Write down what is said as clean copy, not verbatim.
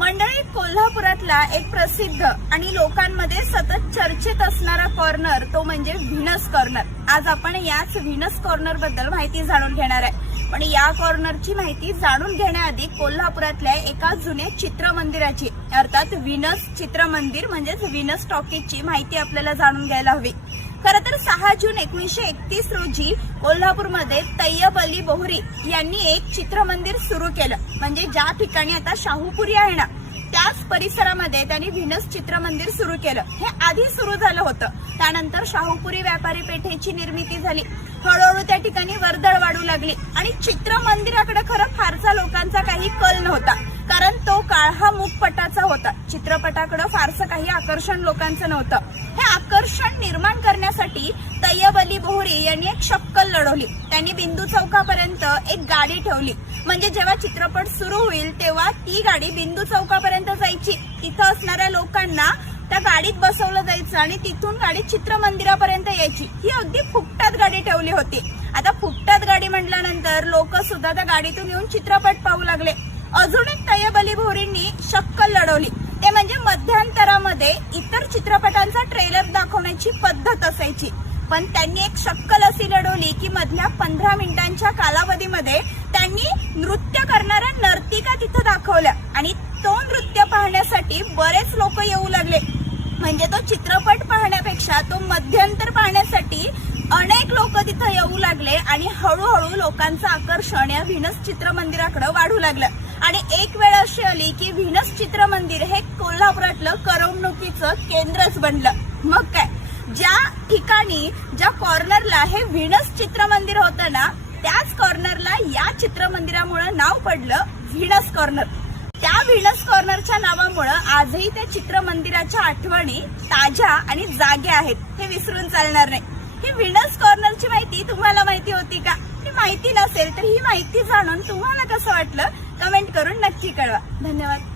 मंडळी, कोल्हापुरातला एक प्रसिद्ध आणि लोकांमध्ये सतत चर्चेत असणारा कॉर्नर तो म्हणजे व्हीनस कॉर्नर। आज आपण याच व्हीनस कॉर्नर बद्दल माहिती जाणून घेणार आहे। पण या कॉर्नरची माहिती जाणून घेण्याआधी कोल्हापुरातल्या एका जुन्या चित्रमंदिराची अर्थात व्हीनस चित्रमंदिर म्हणजेच व्हीनस टॉकीजची माहिती आपल्याला जाणून घ्यायला हवी। खरं तर 6 जून 1931 रोजी कोल्हापूरमध्ये तय्यब अली बोहरी यांनी एक चित्रमंदिर सुरू केलं। म्हणजे ज्या ठिकाणी आता शाहूपुरी आहे ना, त्याच परिसरामध्ये त्यांनी व्हीनस चित्रमंदिर सुरू केलं। हे आधी सुरू झालं होतं, त्यानंतर शाहूपुरी व्यापारी पेठेची निर्मिती झाली। हळूहळू त्या ठिकाणी वर्दळ वाढू लागली आणि चित्रमंदिराकडे खरं फारसा लोकांचा काही कल नव्हता, कारण तो काळ हा मूकपटाचा होता। चित्रपटाकडे फारसं काही आकर्षण लोकांचं नव्हतं। हे आकर्षण निर्माण करण्यासाठी तय्यब अली बोहरी यांनी एक शक्कल लढवली। त्यांनी बिंदू चौकापर्यंत एक गाडी ठेवली, म्हणजे जेव्हा चित्रपट सुरू होईल तेव्हा ती गाडी बिंदू चौकापर्यंत जायची। तिथं असणाऱ्या लोकांना त्या गाडीत बसवलं जायचं आणि तिथून गाडी चित्रमंदिरापर्यंत यायची। ही अगदी फुकटात गाडी ठेवली होती। आता फुकटात गाडी म्हटल्यानंतर लोक सुद्धा त्या गाडीतून येऊन चित्रपट पाहू लागले। अजून एक तय्यब अली बोहरींनी शक्कल लढवली, ते म्हणजे मध्यांतरामध्ये इतर चित्रपटांचा ट्रेलर दाखवण्याची पद्धत असायची। पण त्यांनी एक शक्कल अशी लढवली की मधल्या 15 मिनिटांच्या कालावधीमध्ये त्यांनी नृत्य करणाऱ्या नर्तिका तिथं दाखवल्या आणि तो नृत्य पाहण्यासाठी बरेच लोक येऊ लागले। म्हणजे तो चित्रपट पाहण्यापेक्षा तो मध्यंतर पाहण्यासाठी अनेक लोक तिथं येऊ लागले आणि हळूहळू लोकांचं आकर्षण या व्हीनस चित्रमंदिराकडे वाढू लागलं। आणि एक वेळ अशी आली की व्हीनस चित्रमंदिर हे कोल्हापुरातलं करमणुकीचं केंद्रच बनलं। मग काय, ज्या ठिकाणी ज्या कॉर्नरला हे व्हीनस चित्रमंदिर होतं ना, त्याच कॉर्नरला या चित्रमंदिरामुळे नाव पडलं व्हीनस कॉर्नर। त्या व्हीनस कॉर्नरच्या नावामुळे आजही त्या चित्रमंदिराच्या आठवणी ताज्या आणि जाग्या आहेत, हे विसरून चालणार नाही। ही व्हीनस कॉर्नरची माहिती तुम्हाला माहिती होती का? ही माहिती नसेल तर ही माहिती जाणून तुम्हाला कसं वाटलं कमेंट करून नक्की कळवा। धन्यवाद।